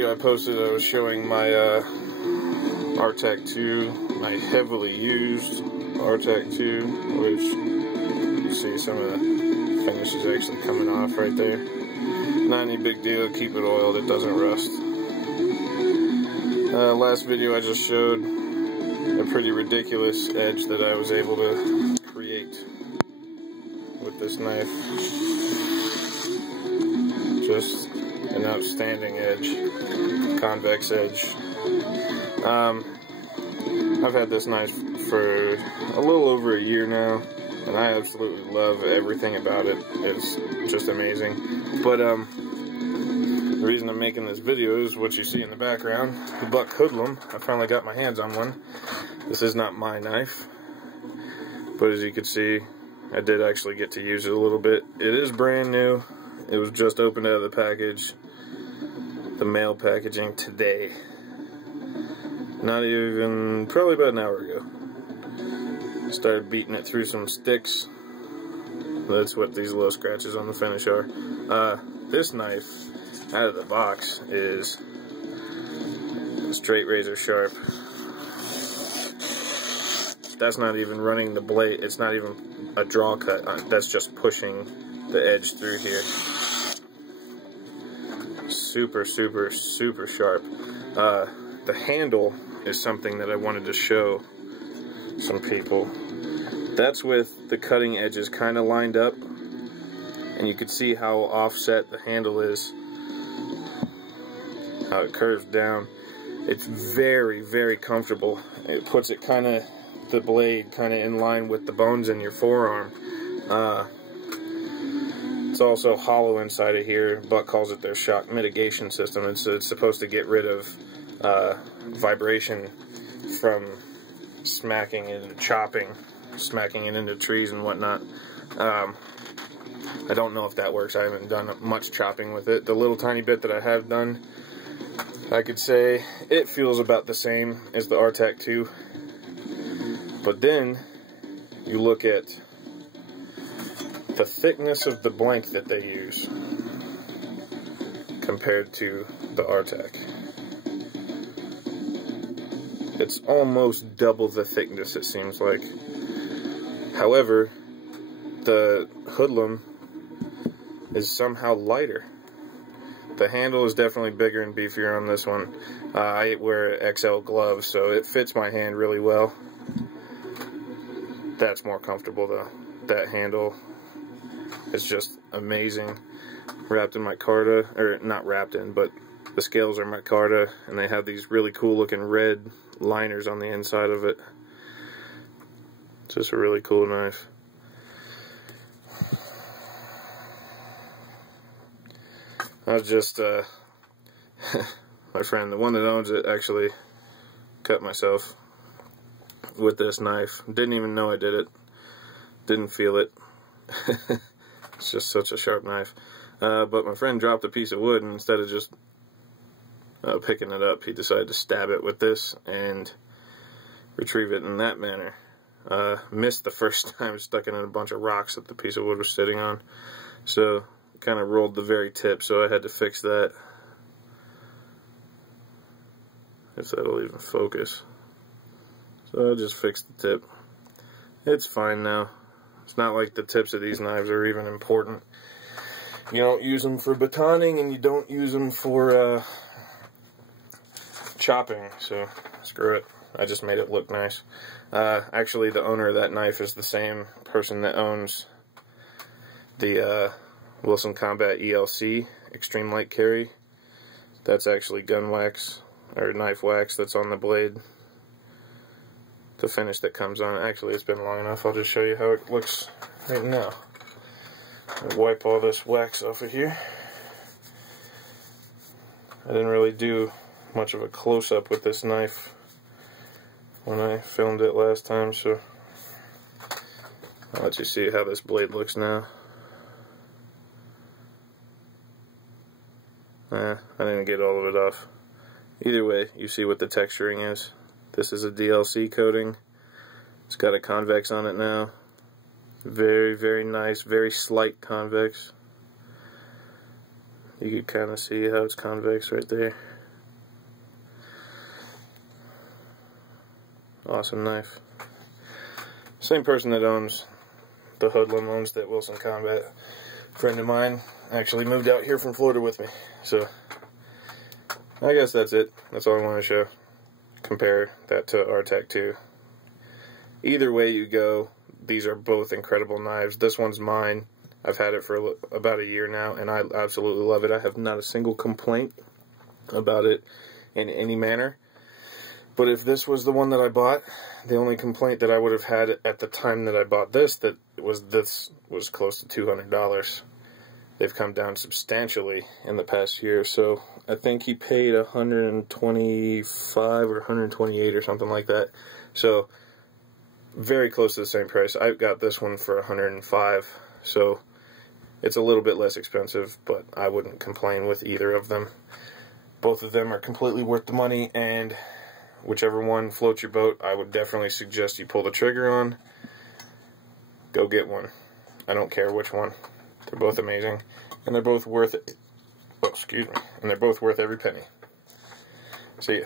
video I posted, I was showing my Rtak-ii, my heavily used Rtak-ii, which you see some of the finishes actually coming off right there. Not any big deal, keep it oiled, it doesn't rust. Last video I just showed a pretty ridiculous edge that I was able to create with this knife. Just an outstanding edge, convex edge. I've had this knife for a little over a year now, and I absolutely love everything about it. It's just amazing. But the reason I'm making this video is what you see in the background, the buck Hoodlum. I finally got my hands on one. This is not my knife, but as you can see, I did actually get to use it a little bit. It is brand new. It was just opened out of the package, the mail packaging today. Not even, probably about an hour ago. Started beating it through some sticks. That's what these little scratches on the finish are. This knife, out of the box, is straight razor sharp. That's not even running the blade, it's not even a draw cut, that's just pushing the edge through here. Super, super, super sharp. The handle is something that I wanted to show some people. That's with the cutting edges kind of lined up, and you can see how offset the handle is, how it curves down. It's very, very comfortable. It puts it kind of, the blade kind of in line with the bones in your forearm. It's also hollow inside of here. Buck calls it their shock mitigation system. It's supposed to get rid of vibration from smacking it and chopping, smacking it into trees and whatnot. I don't know if that works. I haven't done much chopping with it. The little tiny bit that I have done, I could say it feels about the same as the Rtak-ii. But then you look at the thickness of the blank that they use compared to the Rtak. It's almost double the thickness, it seems like. However, the Hoodlum is somehow lighter. The handle is definitely bigger and beefier on this one. I wear XL gloves, so it fits my hand really well. That's more comfortable though. That handle is just amazing. Wrapped in micarta, or not wrapped in, but the scales are micarta, and they have these really cool looking red liners on the inside of it. It's just a really cool knife. I was just, my friend, the one that owns it, actually cut myself with this knife. Didn't even know I did it. Didn't feel it. It's just such a sharp knife. But my friend dropped a piece of wood, and instead of just picking it up, he decided to stab it with this and retrieve it in that manner. Missed the first time, stuck it in a bunch of rocks that the piece of wood was sitting on. So, kind of rolled the very tip, so I had to fix that. If that'll even focus. So I just fixed the tip. It's fine now. It's not like the tips of these knives are even important. You don't use them for batoning, and you don't use them for chopping, so screw it. I just made it look nice. Actually, the owner of that knife is the same person that owns the Wilson Combat ELC Extreme Light Carry. That's actually gun wax, or knife wax that's on the blade. The finish that comes on. Actually, it's been long enough. I'll just show you how it looks right now. I'll wipe all this wax off of here. I didn't really do much of a close-up with this knife when I filmed it last time, so I'll let you see how this blade looks now. I didn't get all of it off. Either way, you see what the texturing is. This is a DLC coating. It's got a convex on it now. Very, very nice, very slight convex. You can kind of see how it's convex right there. Awesome knife. Same person that owns the Hoodlum owns that Wilson Combat. Friend of mine actually moved out here from Florida with me. So, I guess that's it. That's all I want to show. Compare that to Rtak-ii. Either way you go, these are both incredible knives. This one's mine. I've had it for about a year now, and I absolutely love it. I have not a single complaint about it in any manner. But if this was the one that I bought, the only complaint that I would have had at the time that I bought this was close to $200. They've come down substantially in the past year, so I think he paid $125 or $128 or something like that. So very close to the same price. I got this one for $105, so it's a little bit less expensive, but I wouldn't complain with either of them. Both of them are completely worth the money, and whichever one floats your boat, I would definitely suggest you pull the trigger on. Go get one. I don't care which one. They're both amazing, and they're both worth it. Oh, excuse me. And they're both worth every penny. See ya.